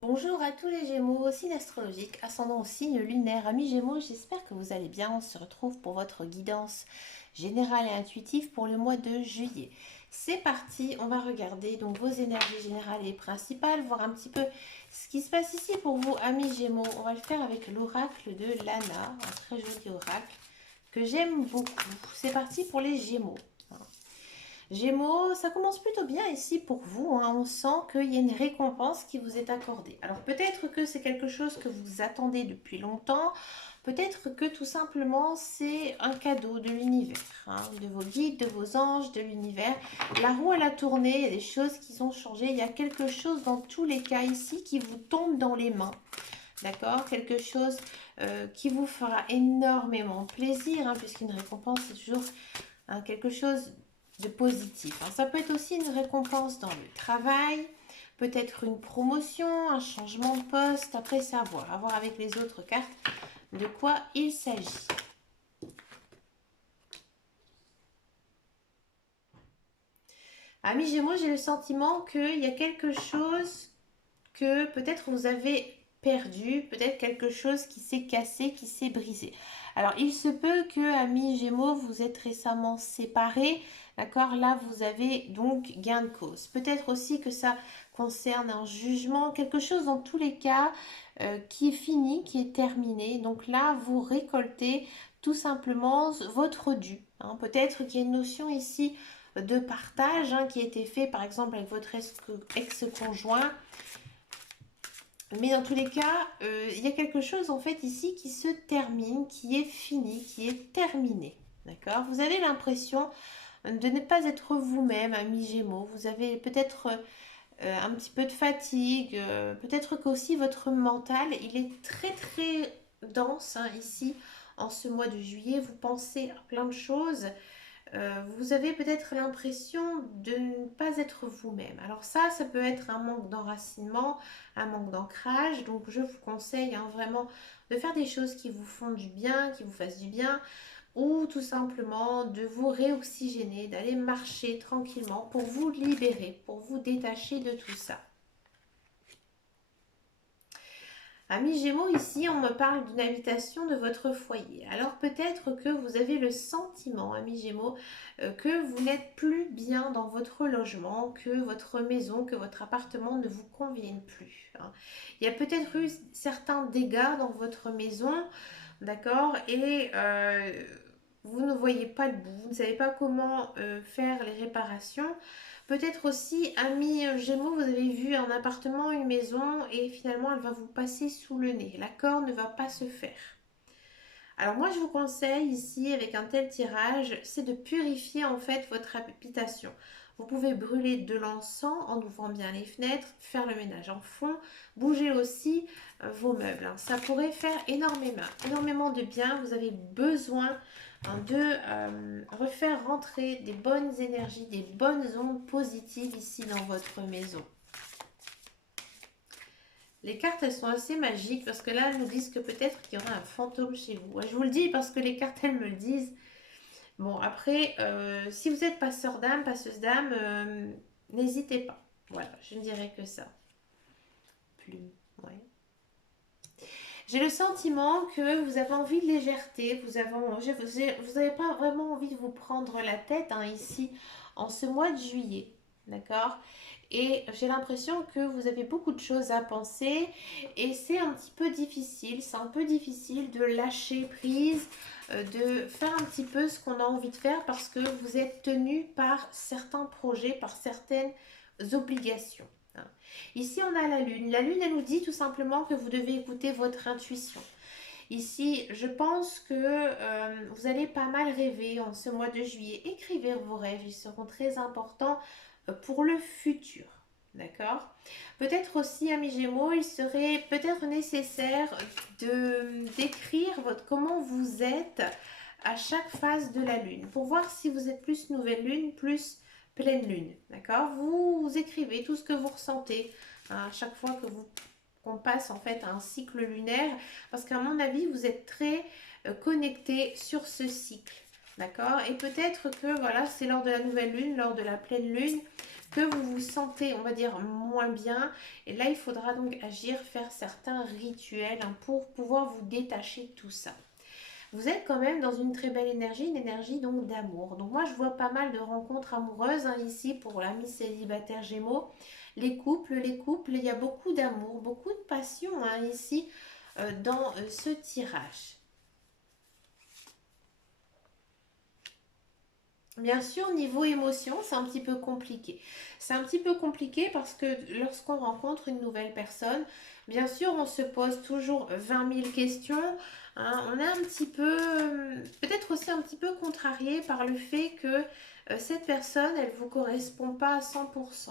Bonjour à tous les Gémeaux, signe astrologique, ascendant au signe lunaire, amis Gémeaux, j'espère que vous allez bien. On se retrouve pour votre guidance générale et intuitive pour le mois de juillet. C'est parti, on va regarder donc vos énergies générales et principales, voir un petit peu ce qui se passe ici pour vous, amis Gémeaux. On va le faire avec l'oracle de Lana, un très joli oracle que j'aime beaucoup. C'est parti pour les Gémeaux. Gémeaux, ça commence plutôt bien ici pour vous, hein. On sent qu'il y a une récompense qui vous est accordée. Alors peut-être que c'est quelque chose que vous attendez depuis longtemps, peut-être que tout simplement c'est un cadeau de l'univers, hein, de vos guides, de vos anges, de l'univers. La roue elle a tourné, il y a des choses qui ont changé, il y a quelque chose dans tous les cas ici qui vous tombe dans les mains. D'accord, quelque chose qui vous fera énormément plaisir, hein, puisqu'une récompense c'est toujours quelque chose de positif, hein. Ça peut être aussi une récompense dans le travail, peut-être une promotion, un changement de poste. Après, c'est à voir avec les autres cartes de quoi il s'agit. Amis Gémeaux, j'ai le sentiment qu'il y a quelque chose que peut-être vous avez perdu, peut-être quelque chose qui s'est cassé, qui s'est brisé. Alors, il se peut que, amis Gémeaux, vous êtes récemment séparés, d'accord? Là, vous avez donc gain de cause. Peut-être aussi que ça concerne un jugement, quelque chose dans tous les cas qui est fini, qui est terminé. Donc là, vous récoltez tout simplement votre dû, hein. Peut-être qu'il y a une notion ici de partage, hein, qui a été fait par exemple avec votre ex-conjoint. Mais dans tous les cas, il y a quelque chose en fait ici qui se termine, qui est fini, qui est terminé. D'accord? Vous avez l'impression de ne pas être vous-même, ami Gémeaux. Vous avez peut-être un petit peu de fatigue. Peut-être qu'aussi votre mental, il est très très dense, hein, ici en ce mois de juillet. Vous pensez à plein de choses. Vous avez peut-être l'impression de ne pas être vous-même. Alors ça peut être un manque d'enracinement, un manque d'ancrage. Donc je vous conseille, hein, vraiment de faire des choses qui vous font du bien, qui vous fassent du bien, ou tout simplement de vous réoxygéner, d'aller marcher tranquillement pour vous libérer, pour vous détacher de tout ça. Amis Gémeaux, ici on me parle d'une habitation de votre foyer. Alors peut-être que vous avez le sentiment, amis Gémeaux, que vous n'êtes plus bien dans votre logement, que votre maison, que votre appartement ne vous convienne plus, hein. Il y a peut-être eu certains dégâts dans votre maison, d'accord, et vous ne voyez pas le bout, vous ne savez pas comment faire les réparations. Peut-être aussi, amis Gémeaux, vous avez vu un appartement, une maison et finalement elle va vous passer sous le nez. L'accord ne va pas se faire. Alors moi je vous conseille ici avec un tel tirage, c'est de purifier en fait votre habitation. Vous pouvez brûler de l'encens en ouvrant bien les fenêtres, faire le ménage en fond, bouger aussi vos meubles, hein. Ça pourrait faire énormément de bien. Vous avez besoin, hein, de refaire rentrer des bonnes énergies, des bonnes ondes positives ici dans votre maison. Les cartes, elles sont assez magiques parce que là, elles nous disent que peut-être qu'il y aura un fantôme chez vous. Je vous le dis parce que les cartes, elles me le disent. Bon, après, si vous êtes passeur d'âme, passeuse d'âme, n'hésitez pas. Voilà, je ne dirais que ça. Plume, ouais. J'ai le sentiment que vous avez envie de légèreté, vous n'avez pas vraiment envie de vous prendre la tête, hein, ici en ce mois de juillet, d'accord? Et j'ai l'impression que vous avez beaucoup de choses à penser et c'est un petit peu difficile, c'est un peu difficile de lâcher prise, de faire un petit peu ce qu'on a envie de faire parce que vous êtes tenu par certains projets, par certaines obligations, hein. Ici, on a la lune. La lune, elle nous dit tout simplement que vous devez écouter votre intuition. Ici, je pense que vous allez pas mal rêver en ce mois de juillet. Écrivez vos rêves, ils seront très importants pour le futur. D'accord? Peut-être aussi, amis Gémeaux, il serait peut-être nécessaire de d'écrire comment vous êtes à chaque phase de la lune pour voir si vous êtes plus nouvelle lune, plus pleine lune. D'accord? Vous écrivez tout ce que vous ressentez, hein, à chaque fois que vous qu'on passe en fait à un cycle lunaire parce qu'à mon avis vous êtes très connecté sur ce cycle. D'accord? Et peut-être que voilà, c'est lors de la nouvelle lune, lors de la pleine lune, que vous vous sentez, on va dire, moins bien. Et là, il faudra donc agir, faire certains rituels hein, pour pouvoir vous détacher de tout ça. Vous êtes quand même dans une très belle énergie, une énergie donc d'amour. Donc moi, je vois pas mal de rencontres amoureuses hein, ici pour l'ami célibataire Gémeaux. Les couples, il y a beaucoup d'amour, beaucoup de passion hein, ici dans ce tirage. Bien sûr, niveau émotion, c'est un petit peu compliqué. C'est un petit peu compliqué parce que lorsqu'on rencontre une nouvelle personne, bien sûr, on se pose toujours 20 000 questions. Hein. On est un petit peu, peut-être aussi un petit peu contrarié par le fait que cette personne, elle ne vous correspond pas à 100%.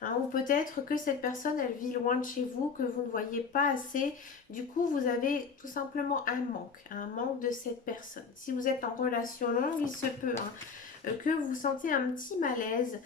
Hein. Ou peut-être que cette personne, elle vit loin de chez vous, que vous ne voyez pas assez. Du coup, vous avez tout simplement un manque de cette personne. Si vous êtes en relation longue, il se peut. Hein, que vous sentez un petit malaise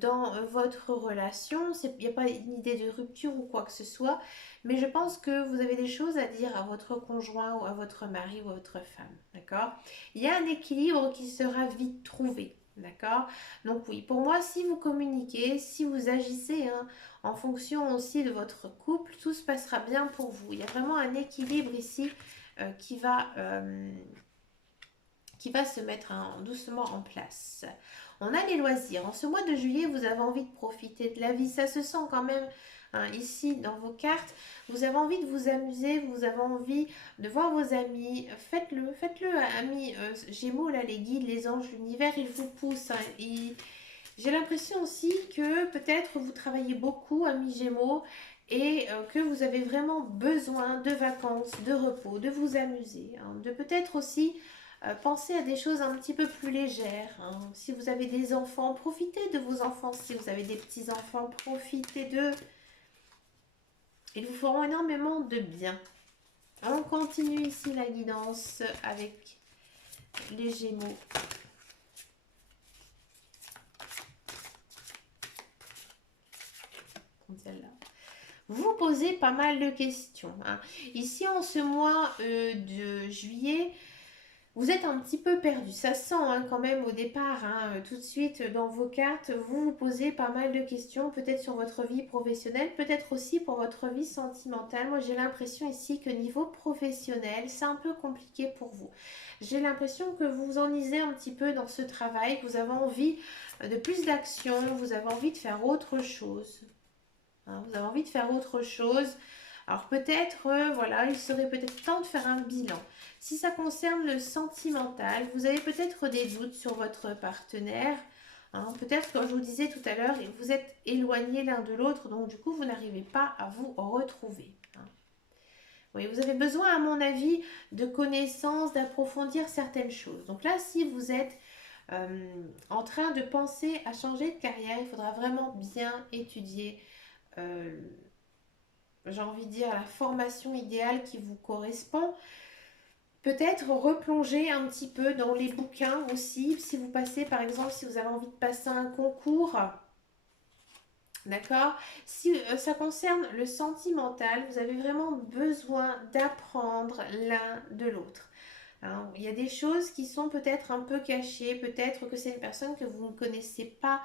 dans votre relation. Il n'y a pas une idée de rupture ou quoi que ce soit, mais je pense que vous avez des choses à dire à votre conjoint ou à votre mari ou à votre femme. D'accord? Il y a un équilibre qui sera vite trouvé. D'accord? Donc oui, pour moi, si vous communiquez, si vous agissez hein, en fonction aussi de votre couple, tout se passera bien pour vous. Il y a vraiment un équilibre ici qui va se mettre doucement en place. On a les loisirs. En ce mois de juillet, vous avez envie de profiter de la vie. Ça se sent quand même hein, ici dans vos cartes. Vous avez envie de vous amuser, vous avez envie de voir vos amis. Faites-le, amis Gémeaux, là, les guides, les anges, l'univers, ils vous poussent. Hein, j'ai l'impression aussi que peut-être vous travaillez beaucoup, amis Gémeaux, et que vous avez vraiment besoin de vacances, de repos, de vous amuser, hein, de peut-être aussi penser à des choses un petit peu plus légères. Hein. Si vous avez des enfants, profitez de vos enfants. Si vous avez des petits-enfants, profitez d'eux. Ils vous feront énormément de bien. On continue ici la guidance avec les Gémeaux. Celle-là. Vous vous posez pas mal de questions. Hein. Ici, en ce mois de juillet, vous êtes un petit peu perdu. Ça se sent hein, quand même au départ, hein, tout de suite dans vos cartes. Vous vous posez pas mal de questions, peut-être sur votre vie professionnelle, peut-être aussi pour votre vie sentimentale. Moi, j'ai l'impression ici que niveau professionnel, c'est un peu compliqué pour vous. J'ai l'impression que vous vous enlisez un petit peu dans ce travail, que vous avez envie de plus d'action, vous avez envie de faire autre chose. Hein, vous avez envie de faire autre chose. Alors peut-être, voilà, il serait peut-être temps de faire un bilan. Si ça concerne le sentimental, vous avez peut-être des doutes sur votre partenaire. Hein, peut-être, comme je vous disais tout à l'heure, vous êtes éloignés l'un de l'autre, donc du coup, vous n'arrivez pas à vous retrouver. Hein. Oui, vous avez besoin, à mon avis, de connaissances, d'approfondir certaines choses. Donc là, si vous êtes en train de penser à changer de carrière, il faudra vraiment bien étudier euh, j'ai envie de dire, la formation idéale qui vous correspond. Peut-être replonger un petit peu dans les bouquins aussi, si vous passez par exemple, si vous avez envie de passer un concours, d'accord? Si ça concerne le sentimental, vous avez vraiment besoin d'apprendre l'un de l'autre. Hein, il y a des choses qui sont peut-être un peu cachées, peut-être que c'est une personne que vous ne connaissez pas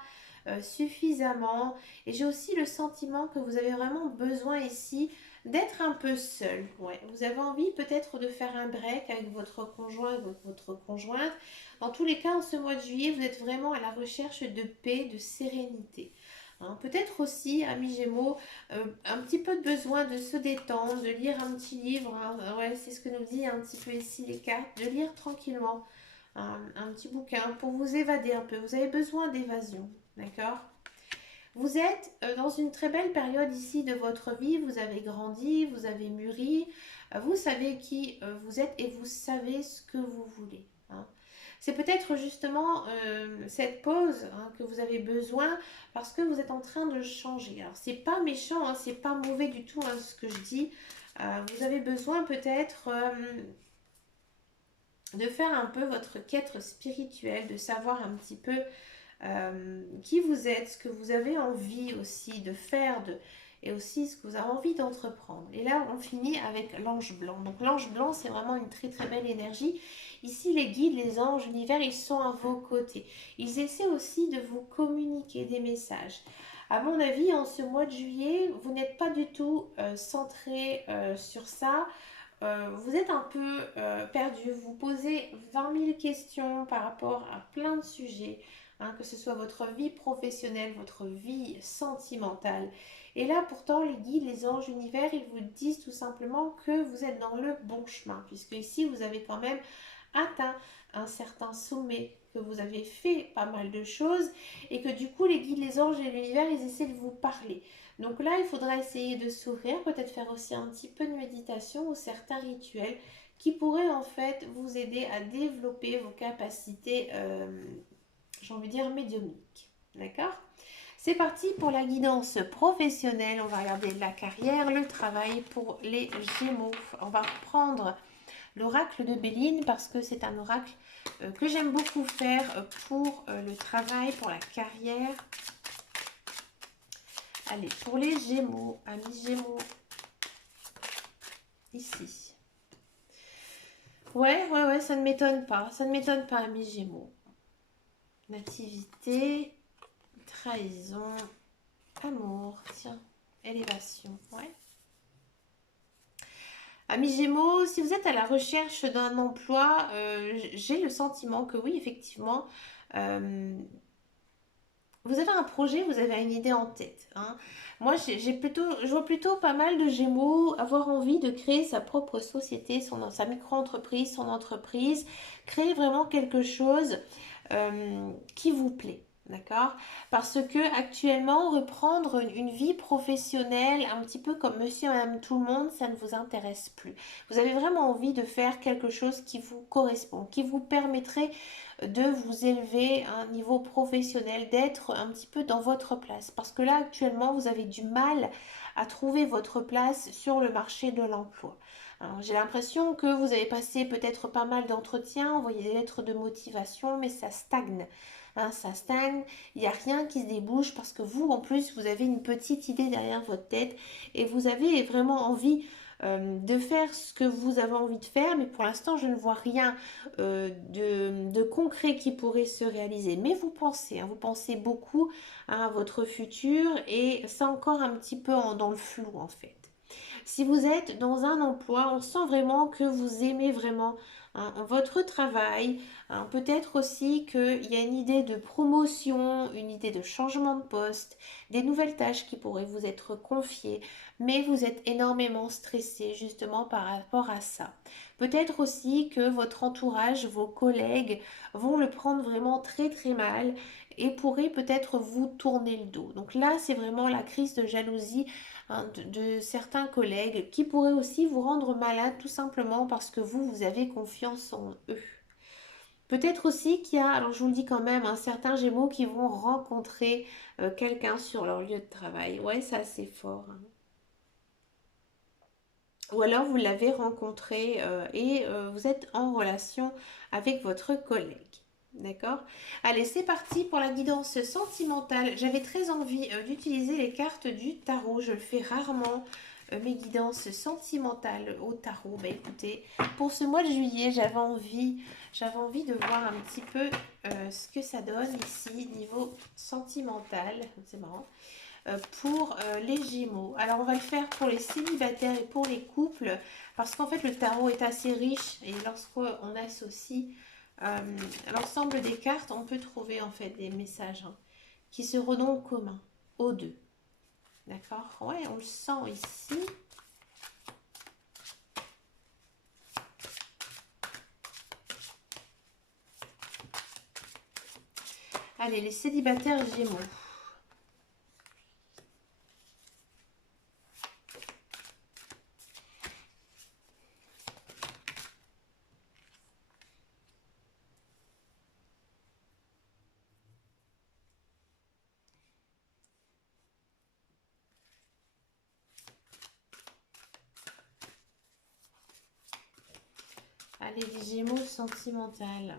suffisamment. Et j'ai aussi le sentiment que vous avez vraiment besoin ici d'être un peu seul. Ouais. Vous avez envie peut-être de faire un break avec votre conjoint, avec votre conjointe. Dans tous les cas, en ce mois de juillet, vous êtes vraiment à la recherche de paix, de sérénité. Hein, peut-être aussi, amis Gémeaux, un petit peu de besoin de se détendre, de lire un petit livre. Hein, ouais, c'est ce que nous dit un petit peu ici les cartes, de lire tranquillement un petit bouquin pour vous évader un peu. Vous avez besoin d'évasion, d'accord? Vous êtes dans une très belle période ici de votre vie. Vous avez grandi, vous avez mûri, vous savez qui vous êtes et vous savez ce que vous voulez. Hein. C'est peut-être justement cette pause hein, que vous avez besoin parce que vous êtes en train de changer. Alors c'est pas méchant, hein, c'est pas mauvais du tout hein, ce que je dis. Vous avez besoin peut-être de faire un peu votre quête spirituelle, de savoir un petit peu qui vous êtes, ce que vous avez envie aussi de faire, et aussi ce que vous avez envie d'entreprendre. Et là, on finit avec l'ange blanc. Donc l'ange blanc, c'est vraiment une très très belle énergie. Ici, les guides, les anges, l'univers, ils sont à vos côtés. Ils essaient aussi de vous communiquer des messages. À mon avis, en ce mois de juillet, vous n'êtes pas du tout centré sur ça. Vous êtes un peu perdu, vous posez 20 000 questions par rapport à plein de sujets, hein, que ce soit votre vie professionnelle, votre vie sentimentale. Et là, pourtant, les guides, les anges, l'univers, ils vous disent tout simplement que vous êtes dans le bon chemin, puisque ici, vous avez quand même atteint un certain sommet, que vous avez fait pas mal de choses, et que du coup, les guides, les anges et l'univers, ils essaient de vous parler. Donc là, il faudra essayer de s'ouvrir, peut-être faire aussi un petit peu de méditation ou certains rituels qui pourraient en fait vous aider à développer vos capacités, j'ai envie de dire, médiumniques. D'accord? C'est parti pour la guidance professionnelle. On va regarder la carrière, le travail pour les Gémeaux. On va prendre l'oracle de Béline parce que c'est un oracle que j'aime beaucoup faire pour le travail, pour la carrière. Allez, pour les Gémeaux, amis Gémeaux, ici. Ouais, ça ne m'étonne pas. Ça ne m'étonne pas, amis Gémeaux. Nativité, trahison, amour, tiens, élévation, ouais. Amis Gémeaux, si vous êtes à la recherche d'un emploi, j'ai le sentiment que oui, effectivement, euh, vous avez un projet, vous avez une idée en tête, hein. Moi, je vois plutôt pas mal de Gémeaux avoir envie de créer sa propre société, sa micro-entreprise, son entreprise, créer vraiment quelque chose qui vous plaît. D'accord? Parce que actuellement, reprendre une vie professionnelle, un petit peu comme monsieur et madame tout le monde, ça ne vous intéresse plus. Vous avez vraiment envie de faire quelque chose qui vous correspond, qui vous permettrait de vous élever à un niveau professionnel, d'être un petit peu dans votre place. Parce que là, actuellement, vous avez du mal à trouver votre place sur le marché de l'emploi. J'ai l'impression que vous avez passé peut-être pas mal d'entretiens, envoyé des lettres de motivation, mais ça stagne. Hein, ça stagne, il n'y a rien qui se débouche parce que vous, en plus, vous avez une petite idée derrière votre tête et vous avez vraiment envie de faire ce que vous avez envie de faire, mais pour l'instant, je ne vois rien de concret qui pourrait se réaliser. Mais vous pensez beaucoup à votre futur et c'est encore un petit peu dans le flou en fait. Si vous êtes dans un emploi, on sent vraiment que vous aimez vraiment votre travail. Peut-être aussi qu'il y a une idée de promotion, une idée de changement de poste, des nouvelles tâches qui pourraient vous être confiées, mais vous êtes énormément stressé justement par rapport à ça. Peut-être aussi que votre entourage, vos collègues vont le prendre vraiment très très mal et pourraient peut-être vous tourner le dos. Donc là, c'est vraiment la crise de jalousie de certains collègues qui pourraient aussi vous rendre malade tout simplement parce que vous avez confiance en eux. Peut-être aussi qu'il y a, alors je vous le dis quand même, certains Gémeaux qui vont rencontrer quelqu'un sur leur lieu de travail. Ouais, c'est assez fort, hein. Ou alors vous l'avez rencontré et vous êtes en relation avec votre collègue. D'accord? Allez, c'est parti pour la guidance sentimentale. J'avais très envie d'utiliser les cartes du tarot. Je le fais rarement, mes guidances sentimentales au tarot. Bah écoutez, pour ce mois de juillet, j'avais envie de voir un petit peu ce que ça donne ici, niveau sentimental. C'est marrant. Pour les Gémeaux. Alors on va le faire pour les célibataires et pour les couples parce qu'en fait le tarot est assez riche et lorsqu'on associe l'ensemble des cartes, on peut trouver en fait des messages qui seront donc communs aux deux. D'accord? Ouais, on le sent ici. Allez, les célibataires Gémeaux. Allez, les Gémeaux sentimentales.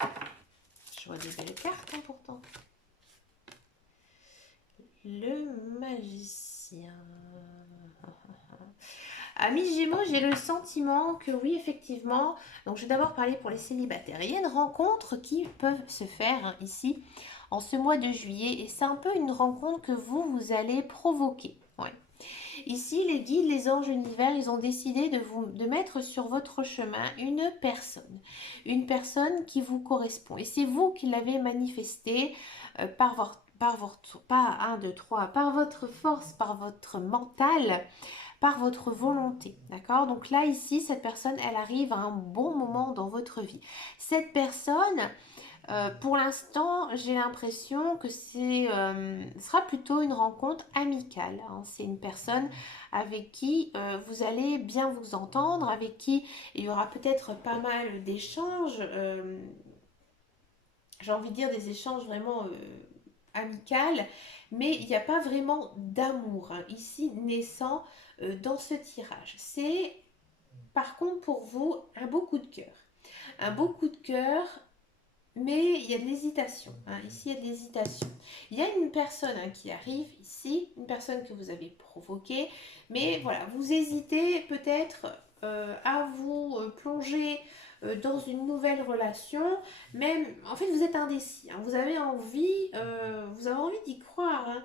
Je vois des belles cartes, pourtant. Le magicien. Amis Gémeaux, j'ai le sentiment que oui, effectivement, donc je vais d'abord parler pour les célibataires. Il y a une rencontre qui peut se faire ici en ce mois de juillet et c'est un peu une rencontre que vous allez provoquer. Ouais. Ici, les guides, les anges, l'univers, ils ont décidé de mettre sur votre chemin une personne qui vous correspond. Et c'est vous qui l'avez manifesté pas un, 2, 3, par votre force, par votre mental, par votre volonté, d'accord? Donc là, ici, cette personne, elle arrive à un bon moment dans votre vie. Cette personne, pour l'instant, j'ai l'impression que sera plutôt une rencontre amicale, hein. C'est une personne avec qui vous allez bien vous entendre, avec qui il y aura peut-être pas mal d'échanges, j'ai envie de dire des échanges vraiment amicales, mais il n'y a pas vraiment d'amour, hein, ici naissant dans ce tirage. C'est par contre pour vous un beau coup de cœur. Un beau coup de cœur, mais il y a de l'hésitation, hein. Ici, il y a de l'hésitation. Il y a une personne, hein, qui arrive ici, une personne que vous avez provoquée, mais voilà, vous hésitez peut-être à vous plonger dans une nouvelle relation, même, en fait, vous êtes indécis, hein. Vous avez envie d'y croire, hein.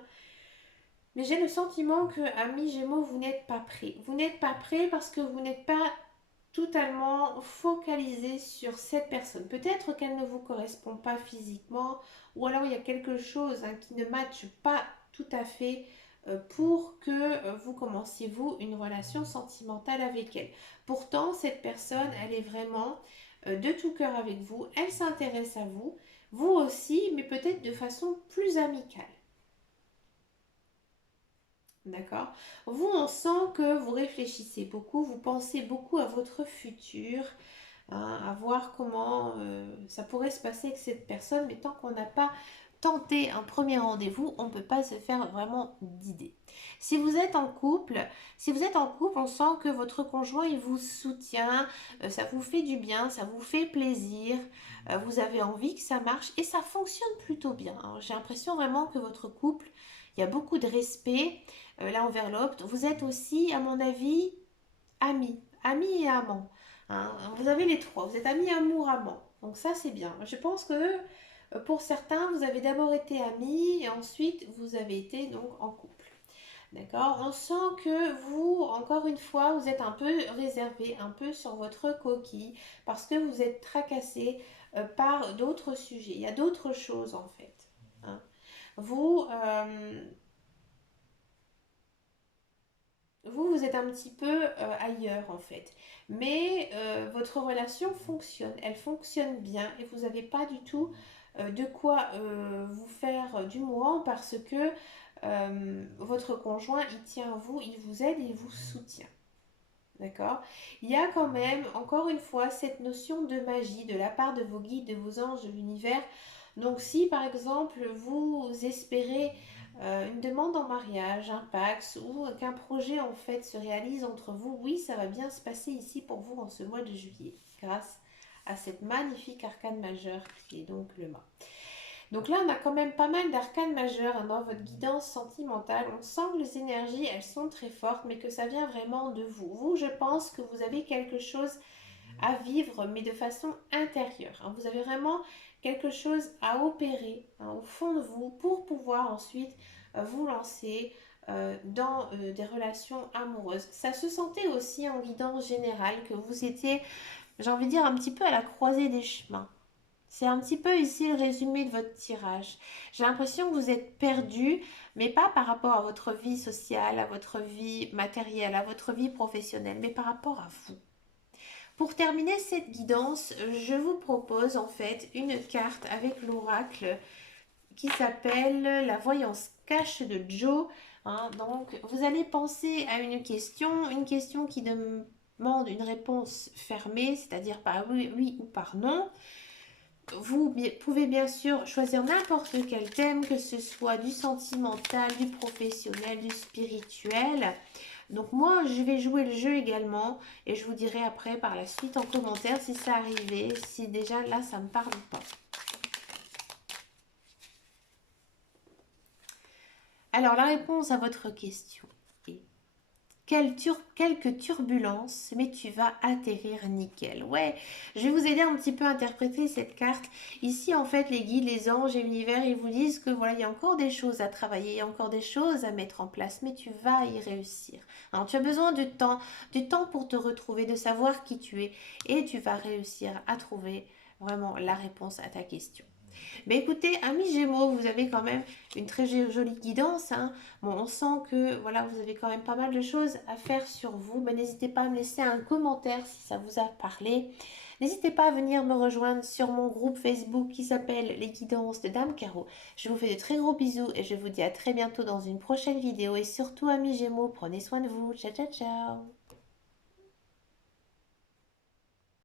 Mais j'ai le sentiment que, amis Gémeaux, vous n'êtes pas prêts. Vous n'êtes pas prêts parce que vous n'êtes pas totalement focalisé sur cette personne. Peut-être qu'elle ne vous correspond pas physiquement, ou alors il y a quelque chose, hein, qui ne matche pas tout à fait pour que vous commenciez, vous, une relation sentimentale avec elle. Pourtant, cette personne, elle est vraiment de tout cœur avec vous, elle s'intéresse à vous, vous aussi, mais peut-être de façon plus amicale. D'accord? Vous, on sent que vous réfléchissez beaucoup, vous pensez beaucoup à votre futur, hein, à voir comment ça pourrait se passer avec cette personne, mais tant qu'on n'a pas tenté un premier rendez-vous, on ne peut pas se faire vraiment d'idée. Si vous êtes en couple, on sent que votre conjoint, il vous soutient, ça vous fait du bien, ça vous fait plaisir, vous avez envie que ça marche et ça fonctionne plutôt bien, hein. J'ai l'impression vraiment que votre couple, il y a beaucoup de respect l'un envers l'autre. Vous êtes aussi, à mon avis, amis et amants, hein. Vous avez les trois, vous êtes amis, amour, amant. Donc ça, c'est bien. Je pense que pour certains, vous avez d'abord été amis et ensuite vous avez été donc en couple. D'accord? On sent que vous, encore une fois, vous êtes un peu réservé, un peu sur votre coquille, parce que vous êtes tracassé par d'autres sujets. Il y a d'autres choses en fait, hein. Vous, vous êtes un petit peu ailleurs en fait. Mais votre relation fonctionne, elle fonctionne bien et vous n'avez pas du tout de quoi vous faire du moins parce que votre conjoint, il tient à vous, il vous aide et il vous soutient. D'accord? Il y a quand même, encore une fois, cette notion de magie de la part de vos guides, de vos anges, de l'univers. Donc si par exemple vous espérez une demande en mariage, un Pax ou qu'un projet en fait se réalise entre vous, oui, ça va bien se passer ici pour vous en ce mois de juillet, grâce à cette magnifique arcane majeure qui est donc le mât. Donc là, on a quand même pas mal d'arcanes majeures, hein, dans votre guidance sentimentale. On sent que les énergies, elles sont très fortes, mais que ça vient vraiment de vous. Vous, je pense que vous avez quelque chose à vivre, mais de façon intérieure, hein. Vous avez vraiment quelque chose à opérer, hein, au fond de vous pour pouvoir ensuite vous lancer dans des relations amoureuses. Ça se sentait aussi en guidance générale que vous étiez, j'ai envie de dire, un petit peu à la croisée des chemins. C'est un petit peu ici le résumé de votre tirage. J'ai l'impression que vous êtes perdu, mais pas par rapport à votre vie sociale, à votre vie matérielle, à votre vie professionnelle, mais par rapport à vous. Pour terminer cette guidance, je vous propose en fait une carte avec l'oracle qui s'appelle la voyance cache de Joe, hein. Donc vous allez penser à une question qui demande une réponse fermée, c'est-à-dire par oui, oui ou par non. Vous pouvez bien sûr choisir n'importe quel thème, que ce soit du sentimental, du professionnel, du spirituel. Donc moi, je vais jouer le jeu également et je vous dirai après par la suite en commentaire si ça arrivait, si déjà là ça me parle ou pas. Alors, la réponse à votre question est quelques turbulences, mais tu vas atterrir nickel. Ouais, je vais vous aider un petit peu à interpréter cette carte. Ici, en fait, les guides, les anges et l'univers, ils vous disent que voilà, il y a encore des choses à travailler, il y a encore des choses à mettre en place, mais tu vas y réussir. Alors, tu as besoin du temps pour te retrouver, de savoir qui tu es, et tu vas réussir à trouver vraiment la réponse à ta question. Mais écoutez, amis Gémeaux, vous avez quand même une très jolie guidance, hein. Bon, on sent que voilà, vous avez quand même pas mal de choses à faire sur vous. Mais n'hésitez pas à me laisser un commentaire si ça vous a parlé. N'hésitez pas à venir me rejoindre sur mon groupe Facebook qui s'appelle Les Guidances de Dame Caro. Je vous fais de très gros bisous et je vous dis à très bientôt dans une prochaine vidéo. Et surtout, amis Gémeaux, prenez soin de vous. Ciao, ciao, ciao.